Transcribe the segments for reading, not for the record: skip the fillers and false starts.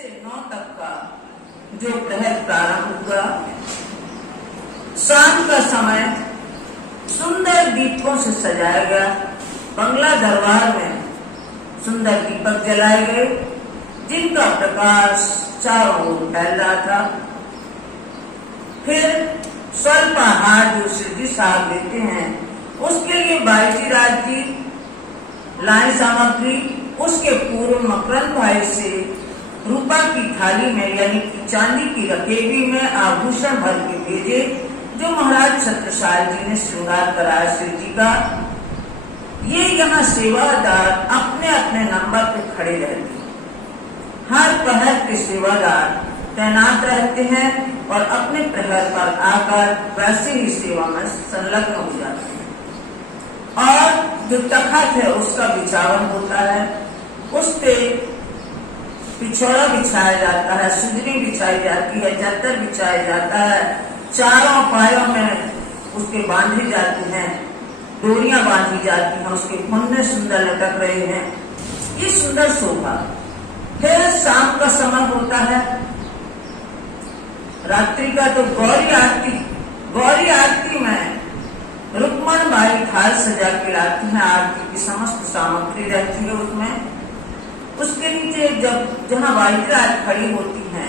से 9 तक का जो प्रहर प्रारंभ हुआ, शाम का समय सुंदर दीपों से सजाया गया। बंगला दरबार में सुंदर दीपक जलाए गए, जिनका प्रकाश चारों ओर फैल रहा था। फिर स्वल्पाहार जो सिद्धि साहब लेते हैं, उसके लिए बाईजी राज जी लाए सामग्री। उसके पूर्व मकरंद भाई से रूपा की थाली में यानी कि चांदी की रकेबी में आभूषण भर के भेजे, जो महाराज छत्रसाल जी ने श्रृंगार कराया शिव जी का। ये यहाँ सेवादार अपने अपने नंबर पे खड़े रहते हैं। हर प्रहर के सेवादार तैनात रहते हैं और अपने प्रहर पर आकर वैसे ही सेवा में संलग्न हो जाते हैं। और जो तखत है उसका बिछावन होता है, उस पे पिछौड़ा बिछाया जाता है, सुजनी बिछाई जाती है, चद्दर बिछाया जाता है, चारों पायों में उसके बांधी जाती हैं, डोरियां बांधी जाती हैं, उसके फंदे सुंदर लटक रहे हैं। ये सुंदर शोभा। फिर शाम का समय होता है, रात्रि का तो गौरी आरती। गौरी आरती में रुक्मण बाई थाल सजा के लाती है, आरती की समस्त सामग्री रहती है उसमें। उसके नीचे जब जहाँ वाइद्यराज खड़ी होती हैं,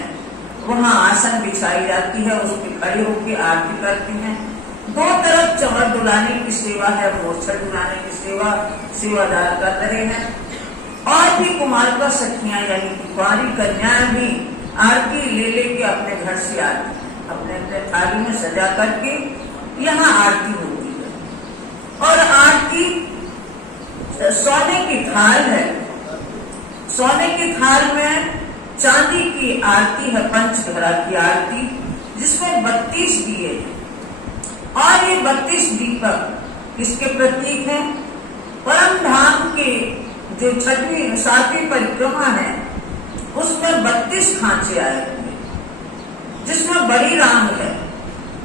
वहाँ आसन बिछाई जाती है, उस पर खड़ी होकर आरती करती हैं। दो तरफ चमर डुलाने की सेवा है, मोर्छा डुलाने की सेवा सेवादार कर रहे हैं। और भी कुमार का सखियां यानी कुमारी कन्याएं भी आरती ले लेके अपने घर से आती है, अपने अपने थाली में सजा करके यहाँ आरती होती है। और आरती सोने की थाल है, सोने की थाल में चांदी की आरती है, पंचघरा की आरती, जिसमें 32 दिए हैं। और ये 32 दीपक किसके प्रतीक हैं? परम धाम के जो 7वीं परिक्रमा है, उसमें 32 खांचे आए हुए, जिसमें बड़ी राम है।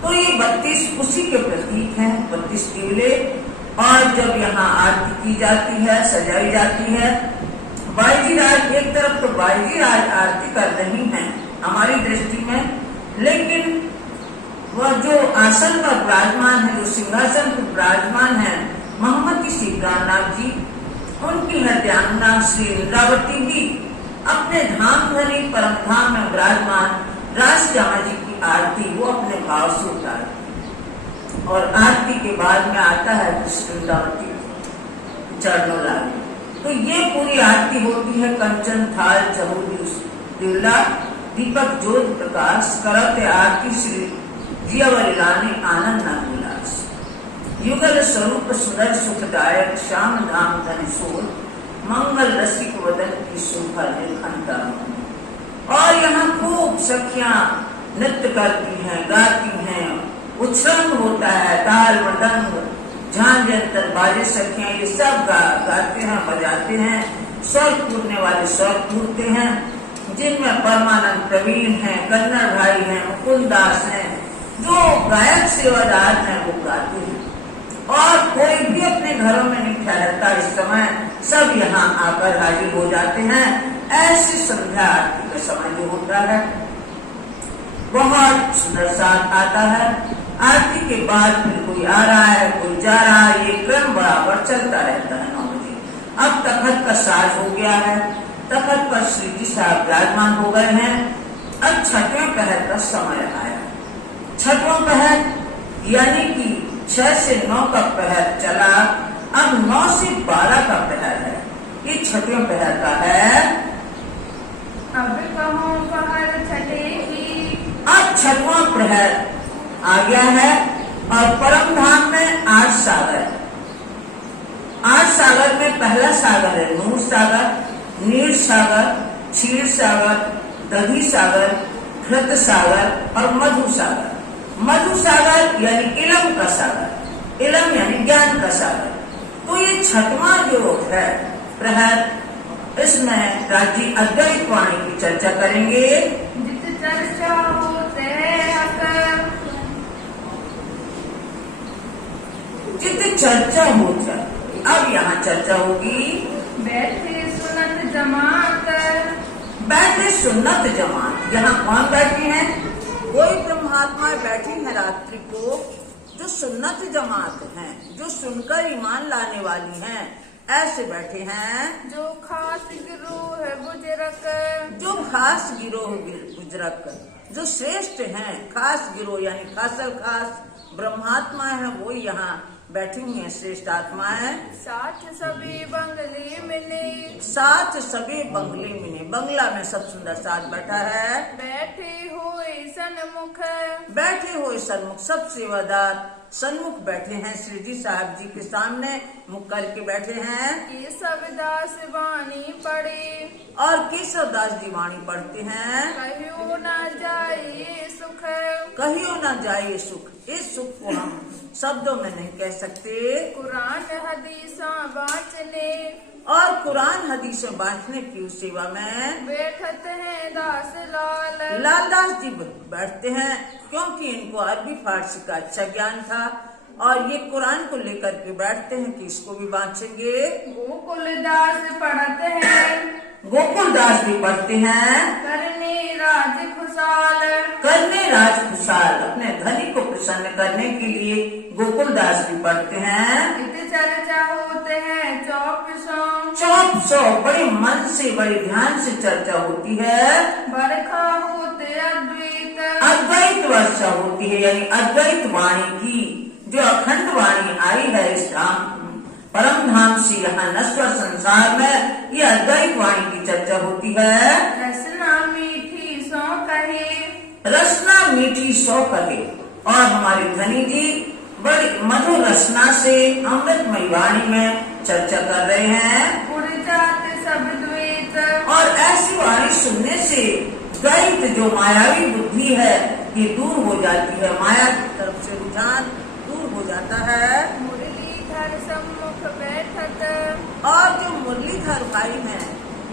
तो ये 32 उसी के प्रतीक हैं, 32 दिवले। और जब यहाँ आरती की जाती है, सजाई जाती है, बाईजी राज एक तरफ तो बाईजी राज आरती कर रही हैं हमारी दृष्टि में, लेकिन वह जो आसन पर विराजमान है, जो सिंहासन पर विराजमान है, मोहम्मद श्री प्राणनाथ जी, उनकी हत्यांगना श्री इंद्रावती भी अपने धाम धनी परम धाम में विराजमान राज जामा जी की आरती वो अपने भाव से उतारती। और आरती के बाद में आता है कृष्ण इंद्रावती चरणों लागे। तो ये पूरी आरती होती है। कंचन थाल चहूदी दिवला दीपक ज्योत प्रकाश करते आरती श्री जियावलिलाने आनंद नाम विलास। युगल स्वरूप सुंदर सुखदायक श्याम धाम धन सोल मंगल रसिक वदन की शोभा निर्घंटा। और यहाँ खूब सखियां नृत्य करती हैं, गाती हैं, उत्सव होता है, ताल मृदंग झांझ यंत्र बाजे सखियां ये सब गाते हैं, बजाते हैं। स्वर पूरने वाले स्वर पूरते हैं, जिनमें परमानंद प्रवीण हैं, कन्नड़ भाई हैं, मुकुंद दास हैं, जो गायक सेवादार हैं वो गाते हैं। और कोई भी अपने घरों में नहीं ठहरता, इस समय सब यहाँ आकर हाजिर हो जाते हैं। ऐसी संध्या आरती का समय जो होता है, बहुत सुंदर साथ आता है। आरती के बाद फिर कोई आ रहा है, कोई जा रहा है, ये क्रम बराबर चलता रहता है 9 बजे। अब तखत का साज हो गया है, तखत पर श्री जी साहब विराजमान हो गए हैं। अब 6वें प्रहर का समय आया। 6वां प्रहर यानी कि 6 से 9 का प्रहर चला, अब 9 से 12 का प्रहर है। ये 6वें प्रहर का है। अब 6वां प्रहर आ गया है। और परम धाम में 8 सागर। 8 सागर में पहला सागर है नूर सागर, नीर सागर, क्षीर सागर, दधी सागर, घृत सागर और मधु सागर। मधु सागर यानी इलम का सागर, इलम यानी ज्ञान का सागर। तो ये 6वां जो है प्रहर, इसमें राजी अद्वैत वाणी की चर्चा करेंगे। चर्चा होते जित चर्चा हो जाए। अब यहाँ चर्चा होगी। बैठे सुनत जमाकर, बैठे सुन्नत जमात। यहाँ कौन बैठी है? कोई ब्रह्मात्माएं बैठी है रात्रि को जो सुन्नत जमात हैं, जो सुनकर ईमान लाने वाली हैं, ऐसे बैठे हैं। जो खास गिरोह है बुजुर्ग, जो खास गिरोह बुजुर्ग, जो श्रेष्ठ हैं, खास गिरोह यानी खासल खास ब्रह्मात्मा है, वो यहाँ बैठी हुई है, श्रेष्ठ आत्माएं। साथ सभी बंगले मिले, साथ सभी बंगले मिले, बंगला में सब सुंदर साथ बैठा है। बैठे हुए सन्मुख, बैठे हुए सन्मुख, सब सेवादार सन्मुख बैठे हैं, श्री जी साहब जी के सामने मुख करके बैठे हैं। केशव दास वाणी पढ़े, और केशव दास जी वाणी पढ़ते हैं। कहियो न जाए सुख, कहियो न जाए सुख। इस सुख को हम शब्दों में नहीं कह सकते। कुरान हदीसा बाँचने, और कुरान हदीसें बांटने की सेवा में बैठते हैं दास लाल। लालदास जी बैठते हैं, क्योंकि इनको अरबी फारसी का अच्छा ज्ञान था और ये कुरान को लेकर के बैठते हैं कि इसको भी बांचेंगे। गोकुल दास पढ़ते हैं, गोकुल दास भी पढ़ते हैं। करने राज खुशाल, करने राज खुशाल, अपने धनी को प्रसन्न करने के लिए गोकुल दास भी पढ़ते हैं। इत चर्चा होते हैं चौक सौ, चौक सौ, बड़े मन से बड़े ध्यान से चर्चा होती है। बरखा होते अद्वैत, अद्वैत वर्षा होती है, यानी अद्वैत वाणी की जो अखंड वाणी आई है इस धाम परम धाम से यहाँ नश्वर संसार में, ये अद्वैत वाणी की चर्चा होती है। रसना मीठी सौ कहे, रसना मीठी सौ कहे। और हमारे धनी जी बड़ी मधुर रसना से अमृतमय वाणी में चर्चा कर रहे हैं। उड़ जाते सब द्वैत, और ऐसी वाणी सुनने से द्वैत जो मायावी बुद्धि है ये दूर हो जाती है, माया की तरफ से रुझान दूर हो जाता है। मुरलीधर सम्मुख बैठत, और जो मुरलीधर भाई हैं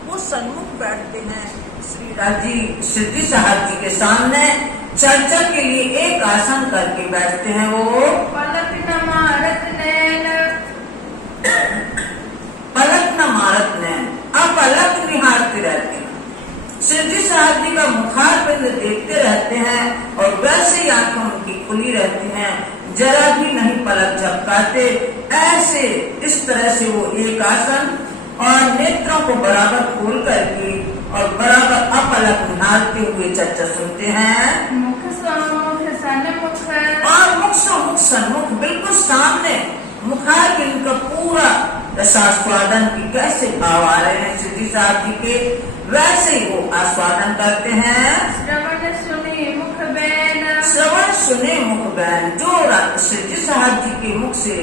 वो सन्मुख बैठते हैं श्री राजी सिद्धि साहब जी के सामने चर्चा के लिए एक आसन करके बैठते हैं। वो पलक न मारत नैन, पलक न मारत नैन, अपलक निहारते रहते हैं। सिद्धि साहब जी का मुखारबिंद देखते रहते हैं और वैसे ही आंखें उनकी खुली रहती हैं, जरा भी नहीं पलक झपकाते। ऐसे इस तरह से वो एक आसन और नेत्रों को बराबर खोल करके और बराबर अपलक निहारते हुए चर्चा सुनते हैं। मुख सम्मुख सन्मुख, और मुख सम्मुख सन्मुख, बिल्कुल सामने मुखारबिंद का पूरा रसास्वादन की कैसे भाव आ रहे हैं सिद्धि साहब जी के, वैसे ही वो आस्वादन करते हैं। श्रवण सुने मुख बैन, श्रवण सुने मुख बैन, जो सिद्धि साहब जी के मुख से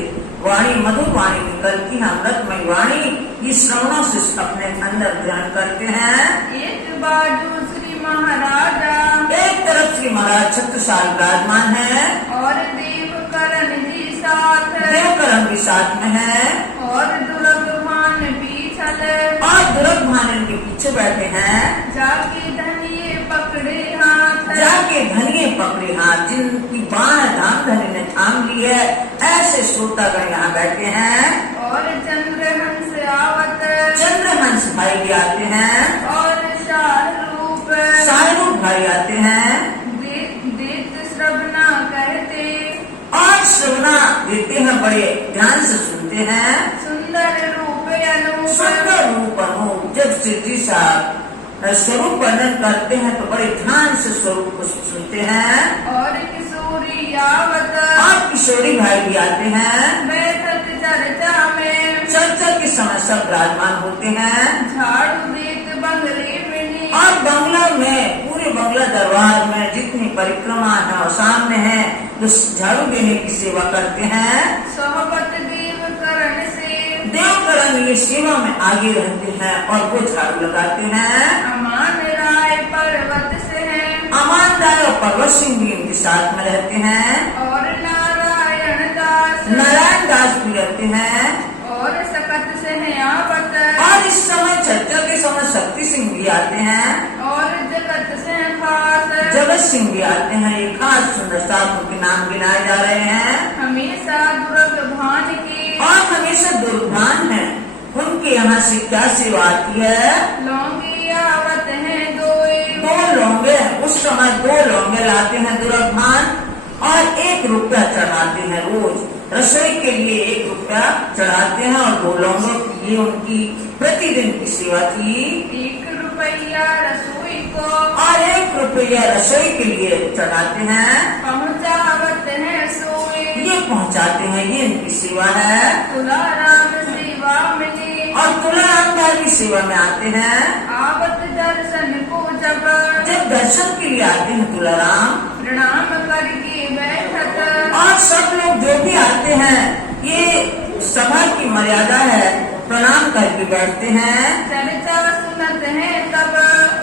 वाणी मधुर वाणी निकलती है, अमृतमय वाणी, ये श्रवणों से अपने अंदर ध्यान करते हैं। एक बाजू श्री महाराजा, एक तरफ श्री महाराज छत्रसाल विराजमान है और देवकरण जी साथ, देवकरण भी साथ में है और दुर्गमान पीछल, और दुर्गमान इनके पीछे बैठे हैं। जाके धनिये पकड़े हाथ, जाके धनिये पकड़े हाथ, जिनकी बाण धाम धनी ने थाम ली है, ऐसे श्रोतागण यहाँ बैठे हैं। और चंद्रहंस आवत, चंद्रहंस भाई भी आते हैं और शाहरूप, शाहरूप भाई आते हैं देत श्रवणा कहते, और श्रवणा देते हैं, बड़े ध्यान से सुनते हैं। सुंदर रूप अनूप, सुंदर रूप अनूप, जब सिद्धि साहब स्वरूप वर्णन करते हैं तो बड़े ध्यान से स्वरूप को सुनते हैं। और किशोरी आवत, और किशोरी भाई भी आते हैं। बैठक चर्चा में, चर्चा के समय सब विराजमान होते हैं। झाड़ू देत बंगले में, और बंगला में, पूरे बंगला दरबार में जितनी परिक्रमा है और सामने है तो झाड़ू देने की सेवा करते हैं। सोहबत देवकरण से, देवकरण ये सेवा में आगे रहते हैं और वो झाड़ू लगाते हैं। अमान राय पर्वत से है, अमान राय और पर्वत सिंह भी इनके साथ में रहते हैं। और नारायण दास, नारायण दास भी रहते हैं। और सकत से है आवत, और इस समय चर्चा के समय शक्ति सिंह भी आते हैं। और जगत से खास, जगत सिंह भी आते हैं। ये खास सुंदर साहब के नाम गिनाए जा रहे हैं। हमेशा दुर्ग भान की, और हमेशा दुर्भान है, उनके यहाँ से क्या सेवा आती है। लौंगी आवत है दोए, उस समय 2 लौंगे लाते हैं दुर्लभान और 1 रुपया चढ़ाते हैं। रोज रसोई के लिए 1 रुपया चढ़ाते हैं और 2 लौंगों की ये उनकी प्रतिदिन की सेवा थी। 1 रुपया रसोई को और 1 रुपया रसोई के लिए चढ़ाते हैं, पहुँचावत है सोए। ये पहुंचाते हैं, ये इनकी सेवा है। तुलाराम सेवा मिली और तुलाराम भाई की सेवा में आते हैं। आवत दर्शन को जब दर्शन के लिए आते हैं तुलाराम, प्रणाम करके बैठत। और सब लोग जो भी आते हैं, ये सभा की मर्यादा है, प्रणाम करके बैठते हैं चर्चा सुनत है तब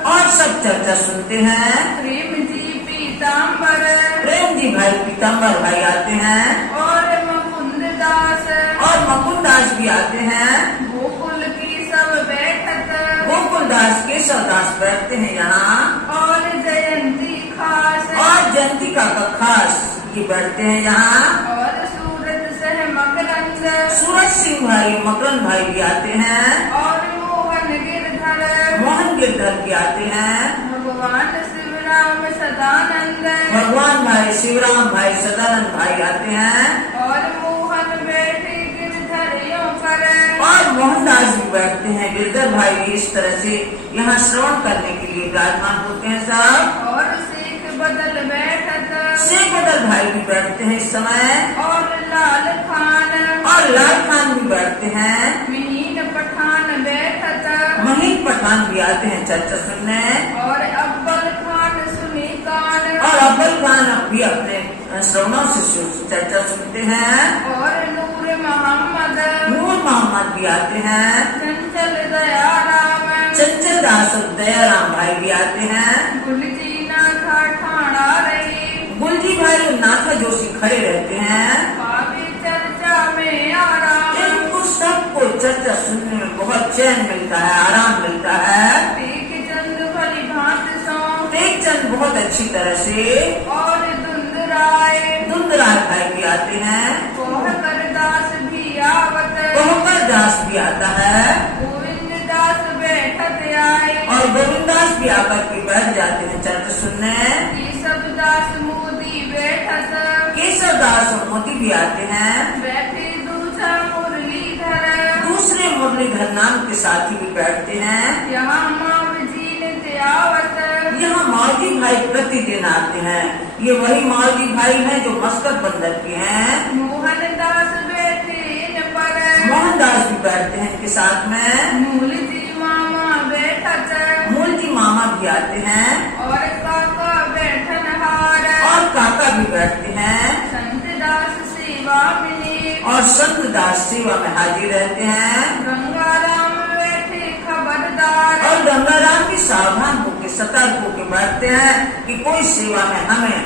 और सब चर्चा सुनते हैं। प्रेम जी पीताम्बर प्रेम जी भाई पीताम्बर भाई आते हैं और मुकुंद दास और मुकुंद दास भी आते हैं। गोकुल की सब बैठत गोकुल दास केशव दास बैठते हैं यहाँ और जयंती खास और जयंती का खास ये बैठते हैं यहाँ। और सूरत सह मकरंद सूरज सिंह भाई मकरन भाई भी आते हैं और मोहन गिरधर मोहन गिरधर भी आते हैं। भगवान शिवराम सदानंद भगवान भाई शिवराम भाई सदानंद भाई आते हैं और मोहन बैठे गिरधर यों कर और मोहनदास भी बैठते हैं। गिरधर भाई भी इस तरह से यहाँ श्रवण करने के लिए विराजमान होते हैं सब। और शेख बदल बैठत शेख बदल भाई भी बैठते हैं इस समय और लाल खान और लाल खान भी बैठते हैं। मीन पठान बैठत महीन पठान भी आते हैं चर्चा सुनने और अब्बल खान सुनी कान और अब्बल खान भी अपने श्रवणों से चर्चा सुनते हैं। और नूर मोहम्मद नूर मोहम्मद भी आते हैं। चंचल दयाराम चंचल दास और दयाराम भाई भी आते हैं। गुलजीना था ठाणा रही गुलजी भाई और नाथा जोशी खड़े रहते हैं। पावे चर्चा में आराम इनको सबको चर्चा सुनने में बहुत चैन मिलता है, आराम मिलता है। देख चंद भली भांत सो तेज चंद बहुत अच्छी तरह से और धुंधराय धुंधराय भाई भी आते हैं। कोह करदास भी आवत कोहकर दास भी आता है गोविंद दास बैठत आए और गोविंदास भी आकर के बैठ जाते हैं चर्चा सुनने। केशव दास मोदी बैठत केशव दास और मोदी भी आते हैं। बैठे दूसरा मुरलीधर दूसरे मुरलीधर नाम के साथी भी बैठते हैं। यहाँ माम जी ने आवत यहाँ मौलवी भाई प्रतिदिन आते हैं। ये वही मौलवी भाई हैं जो मस्कत बंदर के हैं। मोहन दास बैठे इन पर मोहनदास भी बैठते हैं इनके साथ में। मूल जी मामा बैठत मूल जी मामा भी आते हैं और काका बैठन हार और काका भी बैठते हैं संत दास सेवा मिली और संत दास सेवा में हाजिर रहते हैं। गंगाराम बैठे खबरदार और गंगाराम भी सावधान होकर सतर्क होकर बैठते हैं कि कोई सेवा में हमें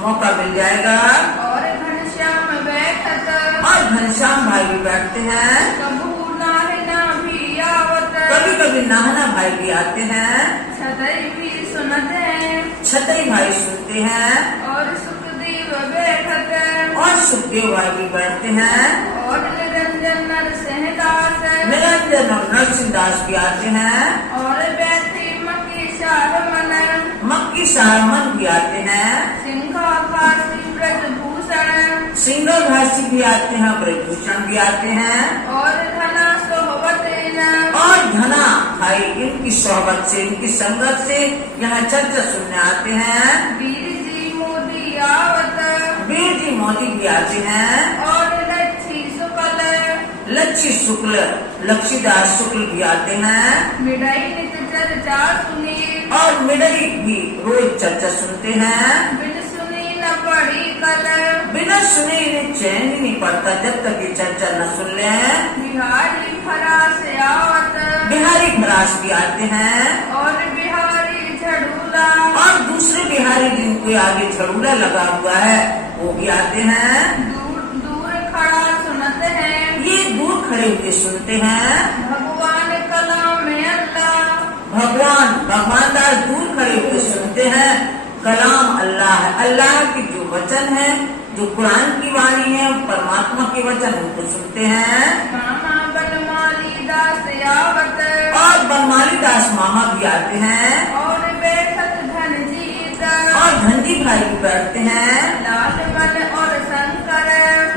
मौका मिल जाएगा। और घनश्याम बैठत और घनश्याम भाई भी बैठते हैं। कबू नाहिना भी आवत कभी कभी नाहना भाई भी आते हैं। छतई भी सुनत है छतई भाई सुनते हैं और सुखदेव बैठत और सुखदेव भाई भी बैठते हैं। और निरंजन नरसिंह दास निरंजन और नरसिंह दास भी आते हैं। और बैठे मकी शाह मन मक्की सारमन भी आते हैं। सिंघा खासी ब्रजभूषण सिंगल भाषी भी आते हैं। ब्रजभूषण भी आते हैं और धना सोहबत और धना भाई इनकी सोहबत से इनकी संगत से यहाँ चर्चा सुनने आते हैं। वीर जी मोदी आवत वीर जी मोदी भी आते हैं। और लच्छी शुक्ल लच्छी शुक्ल लक्ष्मीदास शुक्ल भी आते हैं। मिठाई नित चर्चा सुनी और मिडई भी रोज चर्चा सुनते हैं। बिन सुनी न पढ़ी कल बिना सुने इन्हें चैन ही नहीं पड़ता जब तक ये चर्चा न सुन ले। बिहारी फरास आवत बिहारी फरास भी आते हैं और बिहारी झड़ूला और दूसरे बिहारी जिनके आगे झड़ूला लगा हुआ है वो भी आते हैं। दूर दूर खड़ा सुनत है ये दूर खड़े होकर सुनते हैं। भगवान कलाम अल्लाह भगवान दास दूर खड़े होकर सुनते हैं। कलाम अल्लाह है, अल्लाह के जो वचन है, जो कुरान की वाणी है, परमात्मा के वचन उनको सुनते हैं। मामा बनमाली दास आवत और बनमाली दास मामा भी आते हैं और बैठक धन जीत बैठते हैं। लालमन और शंकर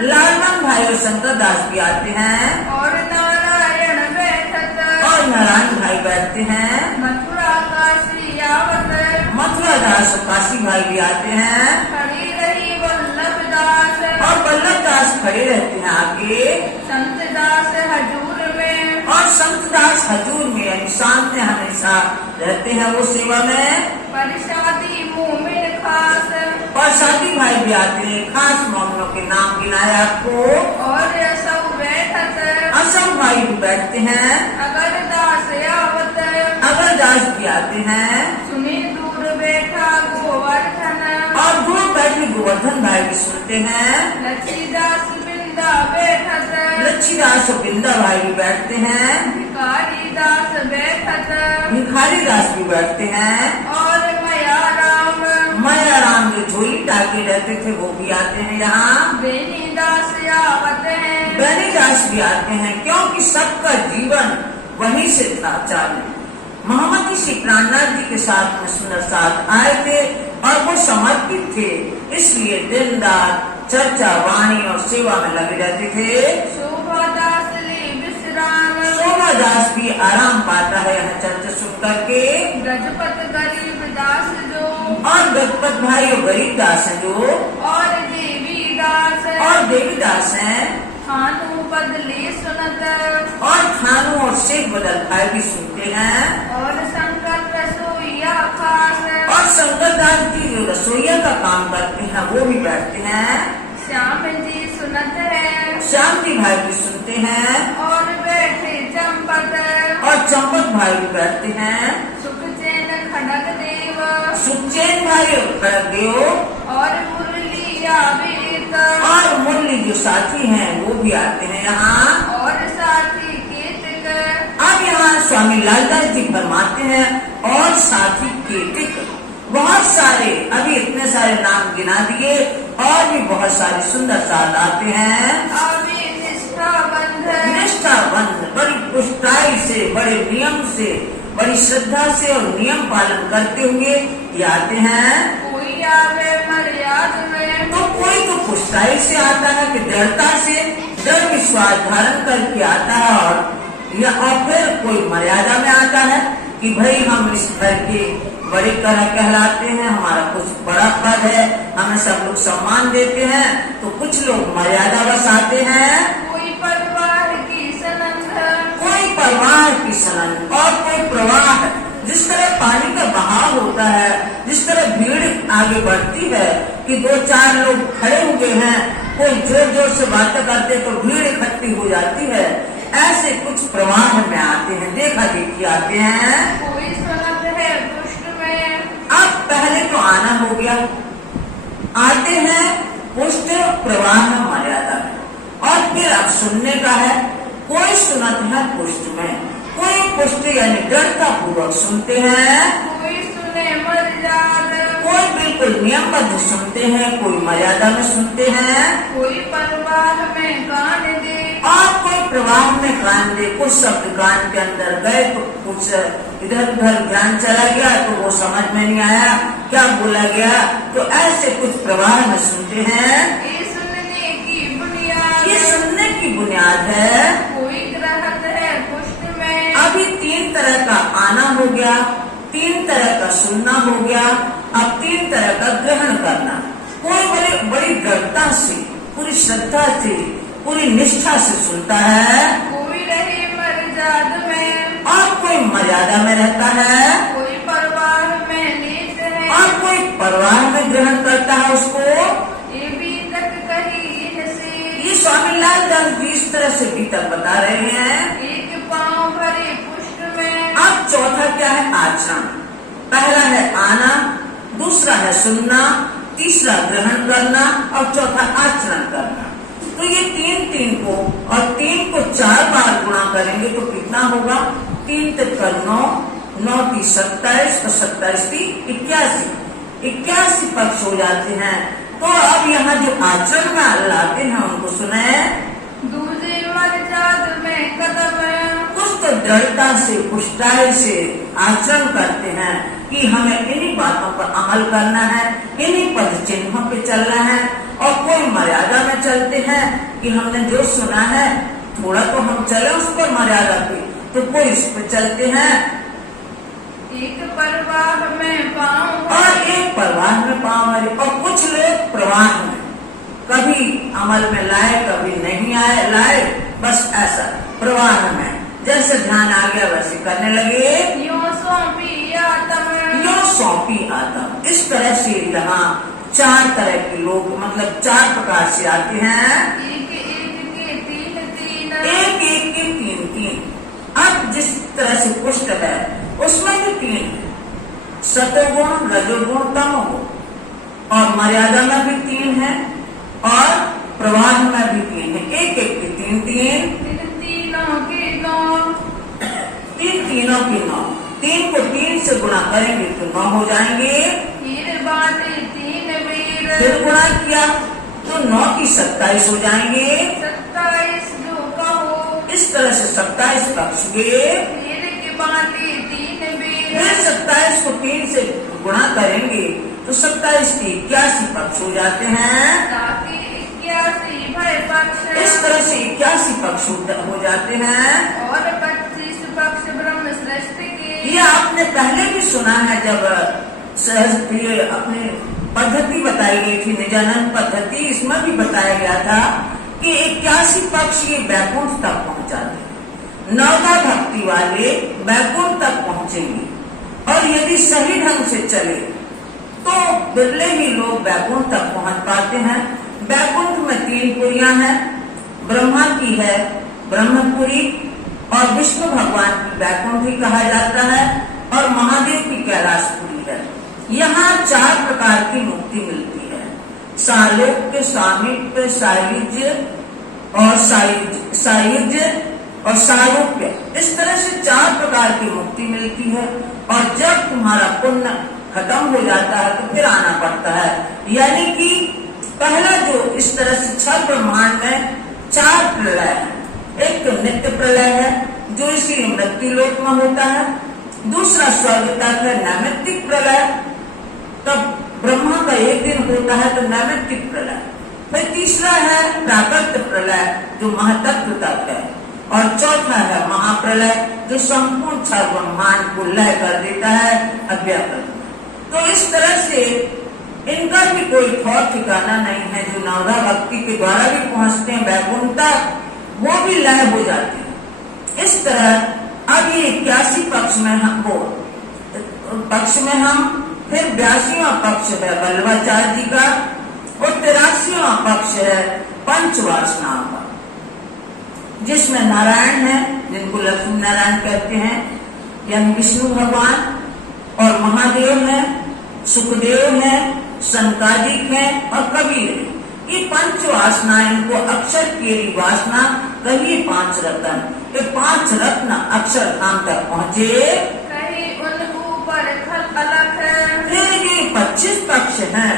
लालमन भाई और शंकर दास भी आते हैं और नारायण बैठत और नारायण भाई बैठते हैं। मथुरा काशी आवत मथुरा दास और काशी भाई भी आते हैं खड़ी रही वल्लभ दास और वल्लभ दास खड़े रहते हैं आगे। संत दास हजूर में और संत दास हजूर में यानी सामने हमेशा रहते हैं वो सेवा में। परिषादी मोमिन खास और साथी भाई भी आते हैं, खास मोमिनों के नाम गिनाए आपको। और सब बैठत असम भाई भी बैठते हैं। अगर दास आवत अगर दास भी आते हैं सुनी दूर बैठा गोवर्धन और दूर बैठे गोवर्धन भाई भी सुनते हैं। लक्ष्मीदास बिंदा बैठत लक्ष्मीदास और बिंदा भाई भी बैठते हैं। भिखारी दास बैठत भिखारी दास भी बैठते हैं। और मया राम माया राम जो झोली टाके रहते थे वो भी आते हैं यहाँ। बेनी दास आवत है बैनी दास भी आते हैं क्योंकि सबका जीवन वहीं से था चालू। मोहम्मद जी श्री प्राणनाथ जी के साथ में सुंदर साथ आए थे और वो समर्पित थे, इसलिए दिन रात चर्चा वाणी और सेवा में लगे रहते थे। शोभा दास ले विश्राम शोभा दास भी आराम पाता है यहाँ चर्चा सुन करके। गजपत गरीब दास जो और गजपत भाई और गरीब दास है जो और देवी दास और देवी दास है खानू बदले सुनत और खानों और शेख बदल भाई भी सुनते हैं। और शंकर रसोईया खास और शंकर दास जी जो रसोईया का काम करते हैं वो भी बैठते हैं। श्याम जी सुनत है श्याम जी भाई भी सुनते हैं और बैठे चंपत और चंपक भाई भी बैठते हैं। सुखचैन खड़ग देव सुखचैन भाई और खड़गदेव और मुरलिया वेद और मुरली जो साथी हैं वो भी आते हैं यहाँ। और साथी केतक अब यहाँ स्वामी लालदास जी फरमाते हैं और साथी केतिक बहुत सारे, अभी इतने सारे नाम गिना दिए और भी बहुत सारे सुंदर साथ आते हैं। अभी निष्ठा बंध निष्ठा बंध बड़ी पुष्टाई से, बड़े नियम से, बड़ी श्रद्धा से और नियम पालन करते हुए ये आते हैं। कोई आवे मर्याद में तो कोई तो पुष्टाई से आता है कि दृढ़ता से दृढ़ विश्वास धारण करके आता है और फिर कोई मर्यादा में आता है कि भाई हम इस घर के बड़े तरह कहलाते हैं, हमारा कुछ बड़ा पद है, हमें सब लोग सम्मान देते हैं, तो कुछ लोग मर्यादा बस आते हैं। कोई परिवार की सनंद कोई परवाह की सनन और कोई प्रवाह, जिस तरह पानी का बहाव होता है, जिस तरह भीड़ आगे बढ़ती है कि दो चार लोग खड़े हुए हैं, कोई जोर जोर से बातें करते तो भीड़ इकट्ठी हो जाती है, ऐसे कुछ प्रवाह में आते हैं, देखा देखी आते हैं। कोई सुनत है पुष्ट में अब पहले तो आना हो गया, आते हैं पुष्ट प्रवाह में मर्यादा में, और फिर अब सुनने का है। कोई सुनत है पुष्ट में, कोई पुष्ट यानी दृढ़ता पूर्वक सुनते हैं। कोई सुने मर्याद कोई बिल्कुल नियमबद्ध सुनते हैं, कोई मर्यादा में सुनते हैं कोई परवाह में कान दे और कोई प्रवाह में कान दे। कुछ शब्द कान के अंदर गए तो कुछ इधर उधर ध्यान चला गया तो वो समझ में नहीं आया क्या बोला गया, तो ऐसे कुछ प्रवाह में सुनते हैं। ये सुनने की बुनियाद ये सुनने की बुनियाद है। कोई ग्रहत है पुष्ट में अभी तीन तरह का आना हो गया, तीन तरह का सुनना हो गया, अब तीन तरह का ग्रहण करना। कोई बड़ी दृढ़ता से, पूरी श्रद्धा से, पूरी निष्ठा से सुनता है, कोई रहे मर्याद में और कोई मर्यादा में रहता है, कोई परवाह में नीत है और कोई परवाह में ग्रहण करता है उसको। ये भी तक कही इनसे ये स्वामी लालदास जी इस तरह से भी तक बता रहे हैं। एक पाँव भरे पुष्ट में अब चौथा क्या है? आचरण। पहला है आना, दूसरा है सुनना, तीसरा ग्रहण करना और चौथा आचरण करना। तो ये तीन को और तीन को 4 बार गुणा करेंगे तो कितना होगा? 3 × 9, 9 × 27 और 27 × 81 पक्ष हो जाते हैं। तो अब यहाँ जो आचरण में लाते हैं उनको सुने। दूजे मर्याद में कदम कुछ तो दृढ़ता से, पुष्टाई से आचरण करते हैं कि हमें इन्हीं बातों पर अमल करना है, इन्हीं पद चिन्हों पे चलना है, और कोई मर्यादा में चलते हैं कि हमने जो सुना है थोड़ा तो हम चले उस पर मर्यादा पे, तो कोई इस पर चलते हैं। एक प्रवाह में पाँव और एक प्रवाह में पाँव हरे, और कुछ लोग प्रवाह में कभी अमल में लाए कभी नहीं आए लाए, बस ऐसा प्रवाह में जैसे ध्यान आ गया वैसे करने लगे। यो सौंपी आत्म यो सौंपी आत्म। इस तरह से यहाँ 4 तरह के लोग, मतलब 4 प्रकार से आते हैं। एक एक के तीन तीन एक एक के 3-3। अब जिस तरह से पुष्ट है उसमें भी 3 है, सतोगुण रजोगुण तमोगुण, और मर्यादा में भी 3 है, और प्रवाह में भी 3 है। एक एक के 3-3। तीनों के 9 तीनों की 9। 3 को 3 से गुणा करेंगे तो 9 हो जाएंगे। फिर बाटे 3 वीर फिर गुणा किया तो 9 की 27 हो जाएंगे। 27 जो कहो। इस तरह से 27 पक्ष हुए। फिर के बाटे 3 वीर फिर 27 को 3 से गुणा करेंगे तो 27 के 81 पक्ष हो जाते हैं। ताकि 81 भय पक्ष इस तरह से 81 पक्ष हो जाते हैं। और 25 पक्ष ब्रह्म श्रेष्ठ के। ये आपने पहले भी सुना है, जब सहज ये अपनी पद्धति बताई गई थी, निजानंद पद्धति, इसमें भी बताया गया था कि 81 पक्ष ये बैकुंठ तक पहुंचाते हैं। नवदा भक्ति वाले बैकुंठ तक पहुंचेंगे, और यदि सही ढंग से चले तो बिरले ही लोग बैकुंठ तक पहुंच पाते हैं। बैकुंठ में 3 पुरियां हैं, ब्रह्मा की है ब्रह्मपुरी, और विष्णु भगवान की बैकुंठ ही कहा जाता है, और महादेव की कैलाशपुरी है। यहाँ 4 प्रकार की मुक्ति मिलती है, सालोक्य, सामीप्य, सायुज्य और सायुज्य और सारूप्य। इस तरह से 4 प्रकार की मुक्ति मिलती है, और जब तुम्हारा पुण्य खत्म हो जाता है तो फिर आना पड़ता है। यानी कि पहला जो इस तरह से 6 ब्रह्मांड में 4 प्रलय है। एक तो नित्य प्रलय है जो इसी मृत्यु लोक में होता है, दूसरा स्वर्ग तक है नैमित्तिक प्रलय, तब ब्रह्मा का एक दिन होता है तो नैमित्तिक प्रलय। फिर तीसरा है प्राकृत प्रलय जो महातत्व तक है, और चौथा है महाप्रलय जो संपूर्ण 6 ब्रह्मांड को लय कर देता है अव्याकृत। तो इस तरह से इनका भी कोई ठौर ठिकाना नहीं है। जो नवदा भक्ति के द्वारा भी पहुंचते हैं बैकुंठ तक, वो भी लय हो जाते हैं। इस तरह अब ये 81 पक्ष में हम फिर 82वां पक्ष है वल्लभाचार्य जी का, और 83वां पक्ष है पंचवासनाओं का, जिसमें नारायण है जिनको लक्ष्मी नारायण कहते हैं, यानी विष्णु भगवान, और महादेव है, सुखदेव है, संकादिक है और कबीर है। ये 5 वासना, इनको अक्षर केरी वासना कहिए 5 रत्न। ये 5 रत्न अक्षर धाम तक पहुँचे। कहीं उन ऊपर खल अलग है। फिर ये 25 पक्ष हैं,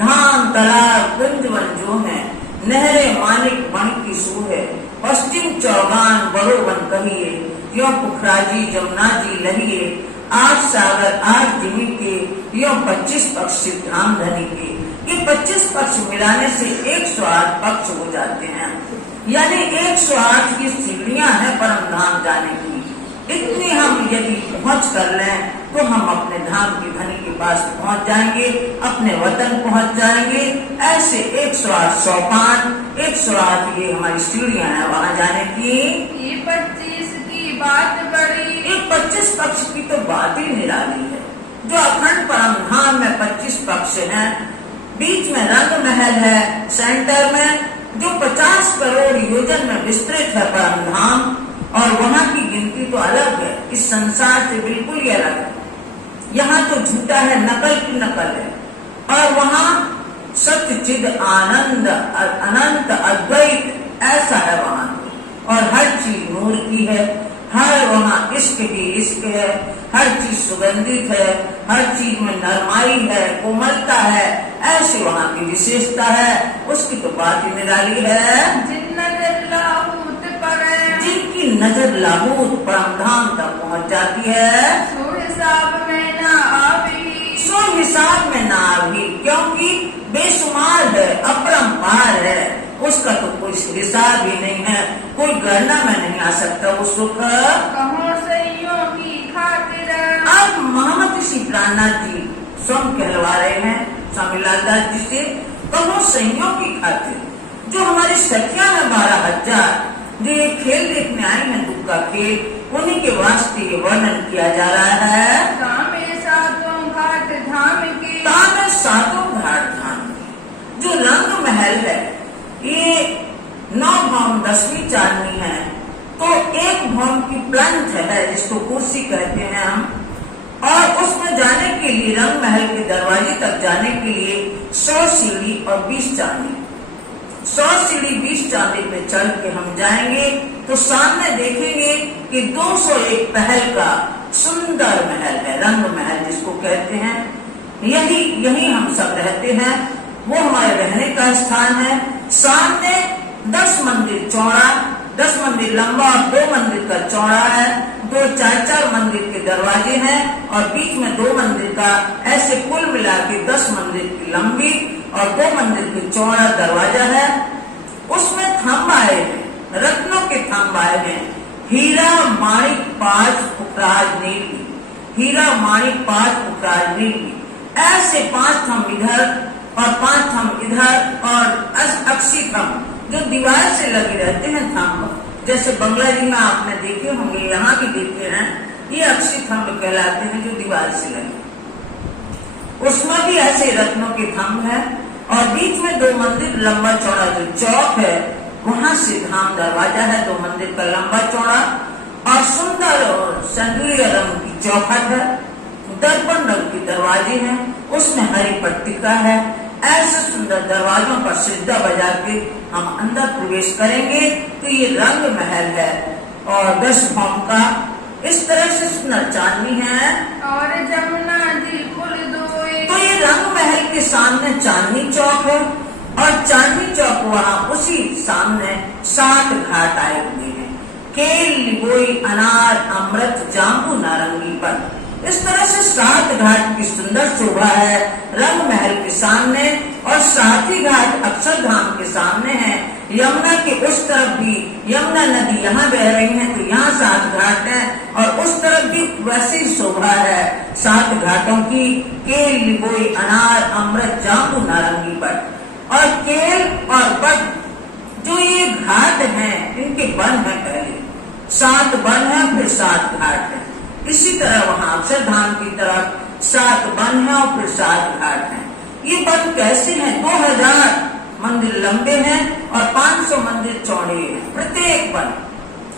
धाम तालाब कुंज वन जो है, नहरे मानिक वन की सू है, पश्चिम चौगान बड़ो वन कहिए, यो पुखराजी जमुना जी लहिए, 8 सागर 8 जिमी के, यो 25 पक्ष धाम धनी के। ये 25 पक्ष मिलाने से 108 पक्ष हो जाते हैं, यानी 108 की सीढ़ियां हैं परम धाम जाने की। इतनी हम यदि पहुंच कर लें तो हम अपने धाम की धनी के पास पहुंच जाएंगे, अपने वतन पहुंच जाएंगे। ऐसे 108 सोपान, 108 ये हमारी सीढ़ियां हैं वहां जाने की। ये 25 की बात बड़ी। ये 25 पक्ष की तो बात ही निराली है। जो अखंड परम धाम में 25 पक्ष हैं, बीच में रंग महल है, सेंटर में जो 50 करोड़ योजन में विस्तृत है परम धाम, और वहाँ की गिनती तो अलग है, इस संसार से बिल्कुल ही अलग है। यहाँ तो झूठा है, नकल की नकल है, और वहाँ सत्य चिद आनंद अनंत अद्वैत ऐसा है वहाँ तो। और हर चीज नूर की है, हर वहाँ इश्क ही इश्क है, हर चीज सुगंधित है, हर चीज में नरमाई है, कोमलता है, ऐसी वहाँ की विशेषता है। उसकी तो बात ही निराली है। जिनकी नजर लाहूत परम धाम तक पहुँच जाती है, हिसाब में न आवे क्योंकि बेशुमार है, अपरंपार है, उसका तो कोई हिसाब ही नहीं है, कोई गणना में नहीं आ सकता वो सुख। कहो सैयों की खातिर। अब महामती श्री प्राणनाथ जी स्वयं कहलवा रहे हैं स्वामी लालदास जी से, कहो सैयों की खातिर, जो हमारी सखियां हैं 12,000, जो ये खेल देखने आई है दुख का खेल, उन्हीं के वास्ते ये वर्णन किया जा रहा है। तामे सातों घाट धाम के। तामे सातों घाट धाम के जो रंग महल है, ये 9 भौम 10वीं चांदनी है, तो एक भौम की प्लंथ है जिसको कुर्सी कहते हैं हम, और उसमें जाने के लिए रंग महल के दरवाजे तक जाने के लिए 100 सीढ़ी और 20 चांदी, 100 सीढ़ी 20 चांदी पे चढ़ के हम जाएंगे तो सामने देखेंगे कि 201 पहल का सुंदर महल है, रंग महल जिसको कहते हैं। यही हम सब रहते हैं, वो हमारे रहने का स्थान है। सामने 10 मंदिर चौड़ा, 10 मंदिर लंबा और 2 मंदिर का चौड़ा है, 2 4 मंदिर के दरवाजे हैं और बीच में 2 मंदिर का, ऐसे कुल मिला के 10 मंदिर की लंबी और 2 मंदिर की चौड़ा दरवाजा है। उसमें थंब आए हैं, रत्नों के थंब आए हैं, हीरा माणिक पांच पुखराज नीली, हीरा माणिक पांच पुखराज नीली, ऐसे 5 थंब इधर और 5 थंब इधर और अक्षी थंब जो दीवार से लगे रहते हैं थंब, जैसे बंगला जी में आपने देखे होंगे, यहाँ भी देखे हैं, ये अक्षी थंब कहलाते हैं जो दीवार से लगे। उसमें भी ऐसे रत्नों के थंब है और बीच में 2 मंदिर लंबा चौड़ा जो चौक है, वहां से धाम दरवाजा है, 2 मंदिर का लंबा चौड़ा और सुंदर और संदूरिया रंग की चौखट है, दर्पण रंग के दरवाजे हैं, उसमें हरी पट्टिका है। ऐसे सुंदर दरवाजों पर सिद्धा बजा के हम अंदर प्रवेश करेंगे तो ये रंग महल है और 10 भौम का इस तरह से सुंदर चांदनी है। और जमुना जी पुल दोए। तो ये रंग महल के सामने चांदनी चौक है और चांदनी चौक वहाँ उसी सामने 7 घाट आए हुए हैं, केल लिबोई अनार अमृत जाम्बू नारंगी पर, इस तरह से 7 घाट की सुंदर शोभा है रंग महल के सामने। और 7 ही घाट अक्षरधाम के सामने है। यमुना के उस तरफ भी यमुना नदी यहाँ बह रही है तो यहाँ 7 घाट है और उस तरफ भी वैसी ही शोभा है 7 घाटों की, केल लिबोई अनार अमृत जाम्बू नारंगी पट। और केल और पट जो ये घाट हैं, इनके वन है, पहले 7 वन है फिर 7 घाट है। इसी तरह वहाँ अक्षरधाम की तरफ 7 वन है और फिर 7 घाट है। ये वन कैसे हैं? 2000 मंदिर लंबे हैं और 500 मंदिर चौड़े हैं। प्रत्येक वन,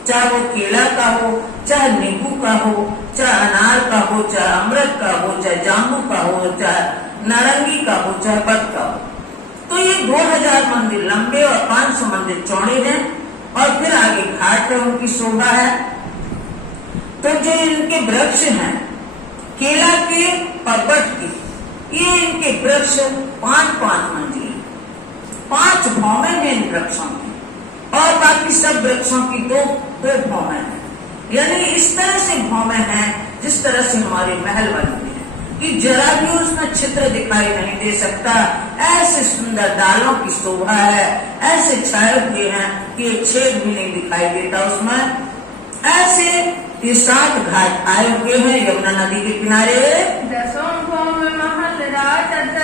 चाहे वो केला का हो, चाहे नींबू का हो, चाहे अनार का हो, चाहे अमृत का हो, चाहे जामुन का हो, चाहे नारंगी का हो, चाहे बट का हो, तो ये 2000 मंदिर लंबे और 500 मंदिर चौड़े हैं। और फिर आगे घाट है, उनकी शोभा है। तो जो इनके वृक्ष हैं केला के और बट के, ये इनके वृक्ष 5-5 मंजिल, 5 भौमें हैं इन वृक्षों की और बाकी सब वृक्षों की 2 भौमें हैं। यानी इस तरह से भौमें हैं जिस तरह से हमारे महल बनते हैं कि जरा भी उसमें छिद्र दिखाई नहीं दे सकता। ऐसे सुंदर डालों की शोभा है, ऐसे छाए हुए हैं कि एक छेद भी नहीं दिखाई देता उसमें। ऐसे ये 7 घाट आए हुए हैं यमुना नदी के किनारे। 10 भौम महल राजत।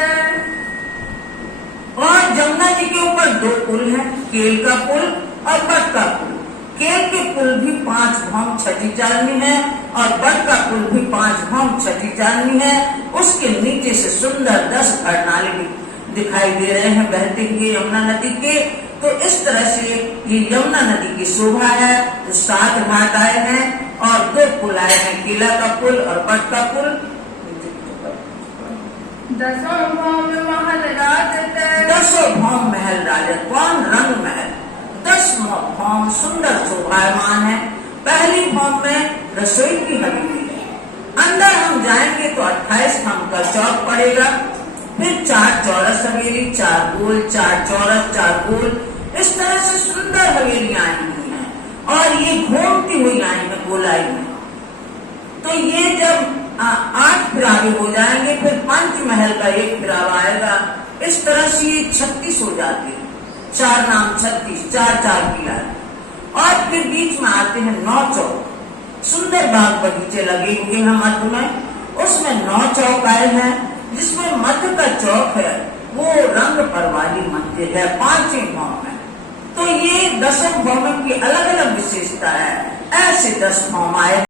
और जमुना जी के ऊपर 2 पुल हैं, केल का पुल और बट का पुल। केल के पुल भी 5 भौम छठी चांदनी है और बट का पुल भी 5 भौम छठी चांदनी है। उसके नीचे से सुंदर 10 घाट भी दिखाई दे रहे हैं बहते हुए यमुना नदी के। तो इस तरह से ये यमुना नदी की शोभा है। तो 7 घाट आए हैं और 2 पुल आए हैं, केला का पुल और बट का पुल। 10 भौम महल राजत। 10 भौम महल राजत। कौन? रंग महल। 10 भौम सुंदर शोभायमान है। पहली भौम में रसोई की हवेली है। अंदर हम जाएंगे तो 28 थंब का चौक पड़ेगा, फिर 4 चौरस हवेली, 4 गोल, 4 चौरस, 4 गोल, इस तरह से सुंदर हवेलियां आई हुई हैं और ये घूमती हुई आई है गोलाई में। तो ये जब 8 फिरावे हो जाएंगे फिर पंच महल का एक फिरावा आएगा इस तरह से ये 36 हो जाते हैं। 4 नाम 36, 4 किला है। और फिर बीच में आते हैं 9 चौक। सुंदर बाग बगीचे लगे हुए हैं मध्य में, उसमें 9 चौक आए हैं, जिसमें मध्य का चौक है वो रंग परवाली मंदिर है 5वें भाव में। तो ये 10 भाव की अलग अलग विशेषता है। ऐसे 10 भाव आए।